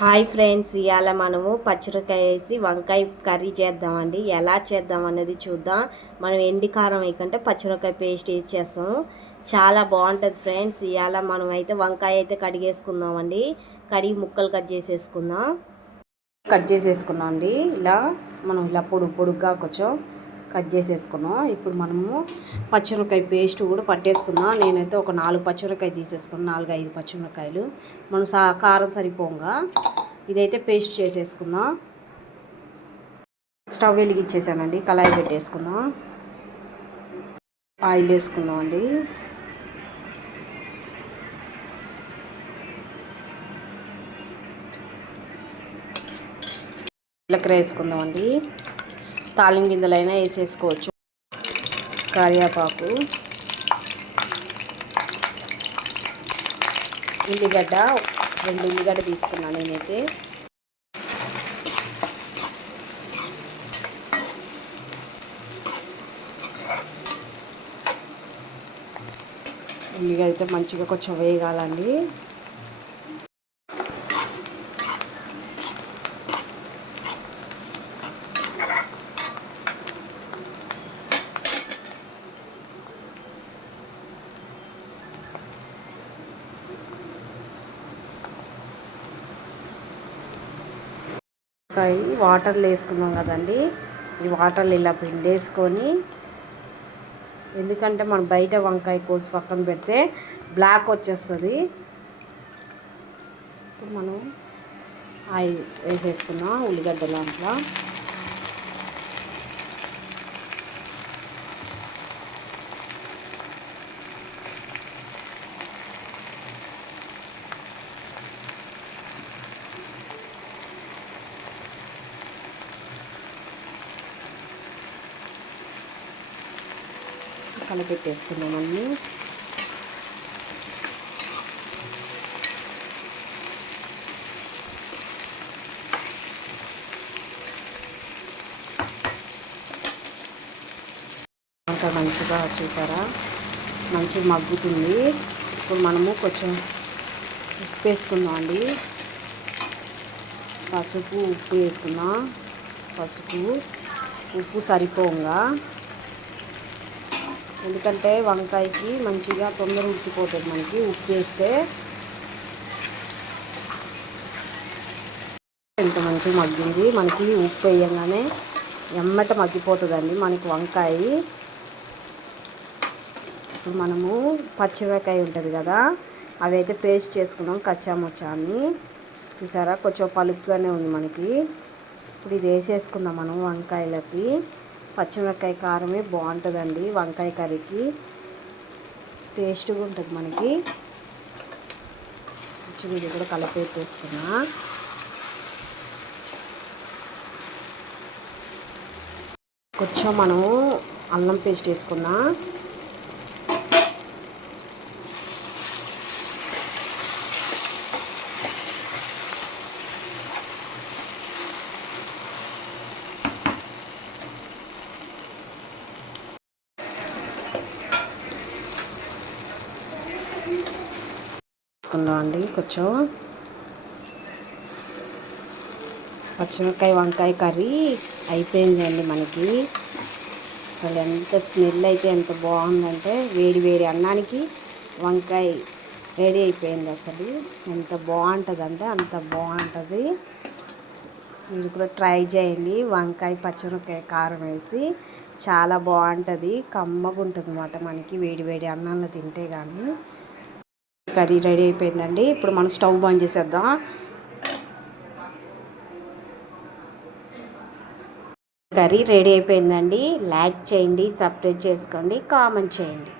Hi friends ఇవాళ మనము పచ్చిరకాయ వేసి వంకాయ కర్రీ చేద్దామండి. ఎలా చేద్దాం అనేది చూద్దాం. మనం ఎండి కారం వేయకంటే పచ్చిమిరకాయ పేస్ట్ వేసి చేస్తాము. చాలా బాగుంటుంది ఫ్రెండ్స్. ఇవాళ మనం అయితే వంకాయ అయితే కడిగేసుకుందామండి కడిగి ముక్కలు కట్ చేసేసుకుందాం. కట్ చేసేసుకున్నాం అండి. ఇలా మనం ఇలా పొడుగు పొడుగ్గా కొంచెం కట్ చేసేసుకున్నాం. ఇప్పుడు మనము పచ్చిమిరకాయ పేస్ట్ కూడా పట్టేసుకుందాం నేనైతే ఒక నాలుగు పచ్చిమిరకాయ తీసేసుకున్నాను నాలుగు ఐదు పచ్చిమిరకాయలు మనం సా కారం సరిపోగా. ఇదైతే పేస్ట్ చేసేసుకుందాం స్టవ్ వెలిగించేసానండి. కళాయి పెట్టేసుకుందాం ఆయిల్ వేసుకుందాం అండి. జీలకర్ర వేసుకుందాం అండి. తాలిం గింజలైనా వేసేసుకోవచ్చు. కరివేపాకు. ఉల్లిగడ్డ రెండు ఉల్లిగడ్డ తీసుకున్నాను నేనైతే. ఉల్లిగడ్డ అయితే మంచిగా కొంచెం వేయగాలండి వంకాయ వాటర్లు వేసుకున్నాం కదండి. ఈ వాటర్లు ఇలా పిండేసుకొని ఎందుకంటే మనం బయట వంకాయ కోసి పక్కన పెడితే బ్లాక్ వచ్చేస్తుంది. మనం ఆయిల్ వేసేసుకున్నాం ఉల్లిగడ్డ దాంట్లో కలిపెట్టేసుకున్నామండి అంత మంచిగా చూసారా? మంచిగా మగ్గుతుంది. ఇప్పుడు మనము కొంచెం ఉప్పు వేసుకుందాం అండి పసుపు ఉప్పు వేసుకుందాం పసుపు ఉప్పు సరిపోగా. ఎందుకంటే వంకాయకి మంచిగా తొందర ఉడికిపోతుంది మనకి ఉప్పు వేస్తే. ఎంత మంచిగా మగ్గింది. మనకి ఉప్పు వేయంగానే ఎమ్మట మగ్గిపోతుందండి మనకి వంకాయ. ఇప్పుడు మనము పచ్చిమిరకాయ ఉంటుంది కదా అవి అయితే పేస్ట్ చేసుకున్నాం కచ్చామొచ్చాన్ని చూసారా? కొంచెం పలుపుగానే ఉంది మనకి. ఇప్పుడు ఇది వేసేసుకుందాం మనం వంకాయలకి. పచ్చిమిరపకాయ కారమే బాగుంటుందండి వంకాయ కర్రీకి. టేస్ట్గా ఉంటుంది మనకి. పచ్చిమిర్చి కూడా కలిపేసేసుకున్నా కొంచెం మనం అల్లం పేస్ట్ వేసుకున్నా. వేసుకుందాం అండి. కొంచెం పచ్చిమిరకాయ వంకాయ కర్రీ అయిపోయిందండి మనకి. అసలు ఎంత స్మెల్ అయితే ఎంత బాగుందంటే వేడి వేడి అన్నానికి వంకాయ రెడీ అయిపోయింది అసలు. ఎంత బాగుంటుంది అంటే అంత బాగుంటుంది. మీరు కూడా ట్రై చేయండి. వంకాయ పచ్చిమిరకాయ కారం వేసి చాలా బాగుంటుంది. కమ్మగా ఉంటుంది అన్నమాట మనకి వేడి వేడి అన్నంలో తింటే కానీ కర్రీ రెడీ అయిపోయిందండి. ఇప్పుడు మనం స్టవ్ బంద్ చేసేద్దాం. కర్రీ రెడీ అయిపోయిందండి. లైక్ చేయండి సబ్స్క్రైబ్ చేసుకోండి కామెంట్ చేయండి.